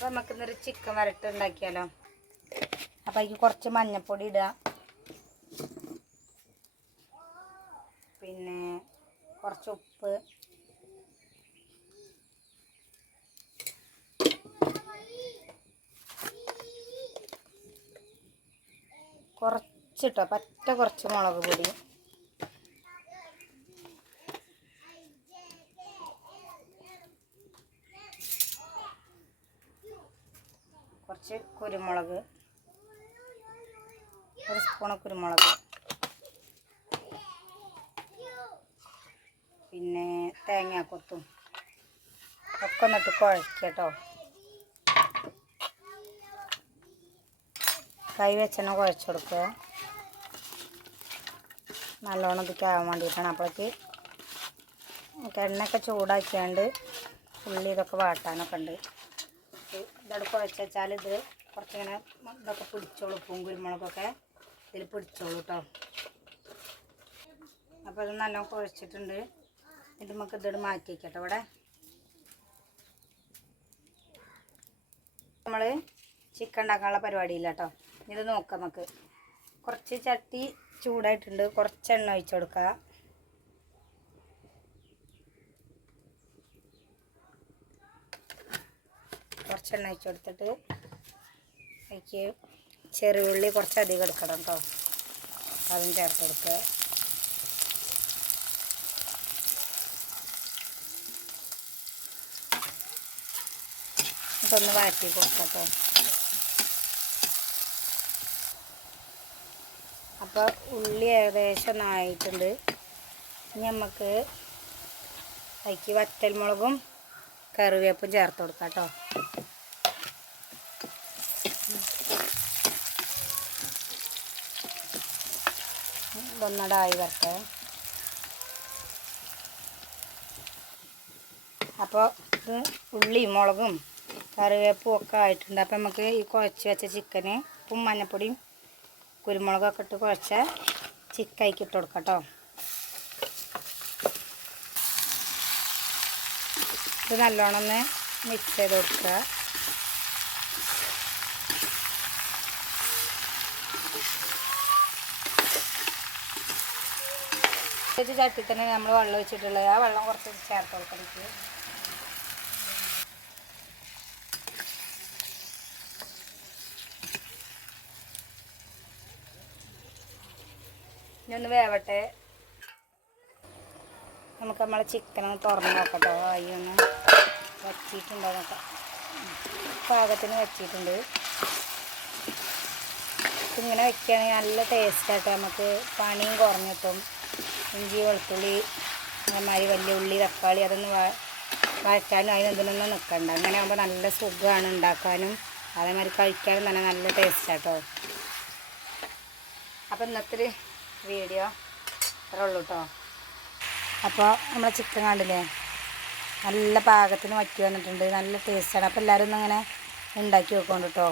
അപ്പോൾ നമുക്കിന്നൊരു ചിക്കൻ വരട്ട് ഉണ്ടാക്കിയാലോ. അപ്പോൾ അതിക്ക് കുറച്ച് മഞ്ഞൾപ്പൊടി ഇടുക, പിന്നെ കുറച്ച് ഉപ്പ്, കുറച്ചിട്ടോ പറ്റ കുറച്ച് മുളക് പൊടി, കുറച്ച് കുരുമുളക്, ഒരു സ്പൂൺ കുരുമുളക്, പിന്നെ തേങ്ങാക്കൊത്തും ഒക്കെ ഒന്നിട്ട് കുഴക്കട്ടോ. കൈ വെച്ചെന്നെ കുഴച്ച് കൊടുക്കുക. നല്ലോണം ഇതൊക്കെ ആവാൻ വേണ്ടിയിട്ടാണ്. അപ്പോഴേക്ക് എണ്ണയൊക്കെ ചൂടാക്കിയാണ്ട് ഉള്ളി ഇതൊക്കെ വാട്ടാനൊക്കെ ഉണ്ട്. ഇതോടെ കുഴച്ച് വെച്ചാൽ ഇത് കുറച്ചിങ്ങനെ ഇതൊക്കെ പിടിച്ചോളൂ, ഉപ്പും കുരുമുളകൊക്കെ ഇതിൽ പിടിച്ചോളൂ കേട്ടോ. അപ്പോൾ ഇത് നല്ലോണം കുഴച്ചിട്ടുണ്ട്. ഇത് നമുക്ക് ഇതോട് മാറ്റി വയ്ക്കട്ടെ. ഇവിടെ നമ്മൾ ചിക്കൻ ഉണ്ടാക്കാനുള്ള പരിപാടിയില്ല കേട്ടോ. ഇത് നോക്കാം. നമുക്ക് കുറച്ച് ചട്ടി ചൂടായിട്ടുണ്ട്, കുറച്ച് എണ്ണ ഒഴിച്ച് കൊടുക്കുക. കുറച്ച് എണ്ണ ഒഴിച്ച് കൊടുത്തിട്ട് അതിലേക്ക് ചെറുള്ളി കുറച്ചധികം എടുക്കണം കേട്ടോ. അതും ചേർത്ത് കൊടുക്കുക. ഇതൊന്ന് വാറ്റി കൊടുക്കട്ടോ. അപ്പോൾ ഉള്ളി ഏകദേശം ആയിട്ടുണ്ട്. ഇനി നമുക്ക് അതിലേക്ക് വറ്റൽമുളകും കറിവേപ്പും ചേർത്ത് കൊടുക്കാം കേട്ടോ. ഇതൊന്നൂടെ ആയി വരട്ടെ. അപ്പോൾ ഇത് ഉള്ളിയും മുളകും കറിവേപ്പും ഒക്കെ ആയിട്ടുണ്ട്. അപ്പോൾ നമുക്ക് ഈ കുഴച്ച് വെച്ച ചിക്കന് ഉപ്പും മഞ്ഞൾപ്പൊടിയും കുരുമുളകൊക്കെ ഇട്ട് കുഴച്ച ചിക്കനിക്ക് ഇട്ട് കൊടുക്കാം കേട്ടോ. ഇത് നല്ലോണം ഒന്ന് മിക്സ് ചെയ്ത് കൊടുക്കുക. ചട്ടി തന്നെ നമ്മൾ വെള്ളം ഒഴിച്ചിട്ടുള്ളത്. ആ വെള്ളം കുറച്ച് ചേർത്ത് കൊടുക്കണം. ഇനി ഒന്ന് വേവട്ടെ. നമുക്ക് നമ്മളെ ചിക്കനൊന്ന് തുറന്ന് നോക്കട്ടോ. അയ്യൊന്ന് വച്ചിട്ടുണ്ടോ നോക്കാം. പാകത്തിന് വച്ചിട്ടുണ്ട്. ഇങ്ങനെ വെക്കുകയാണെങ്കിൽ നല്ല ടേസ്റ്റായിട്ട് നമുക്ക് പണിയും കുറഞ്ഞിട്ടും. ഇഞ്ചി വെളുത്തുള്ളി അതേമാതിരി വലിയ ഉള്ളി തക്കാളി അതൊന്നും വഴറ്റാനും അതിനെന്തിനൊന്നും നിൽക്കണ്ട. അങ്ങനെ ആകുമ്പോൾ നല്ല സുഖമാണ് ഉണ്ടാക്കാനും അതേമാതിരി കഴിക്കാനും തന്നെ നല്ല ടേസ്റ്റാട്ടോ. അപ്പോൾ ഇന്നത്തെ വീഡിയോ അത്രേ ഉള്ളൂ കേട്ടോ. അപ്പോൾ നമ്മളെ ചിക്കൻ കണ്ടില്ലേ നല്ല പാകത്തിന് വറ്റി വന്നിട്ടുണ്ട്. നല്ല ടേസ്റ്റാണ്. അപ്പോൾ എല്ലാവരും ഒന്നിങ്ങനെ ഉണ്ടാക്കി വെക്കൊണ്ട് കേട്ടോ.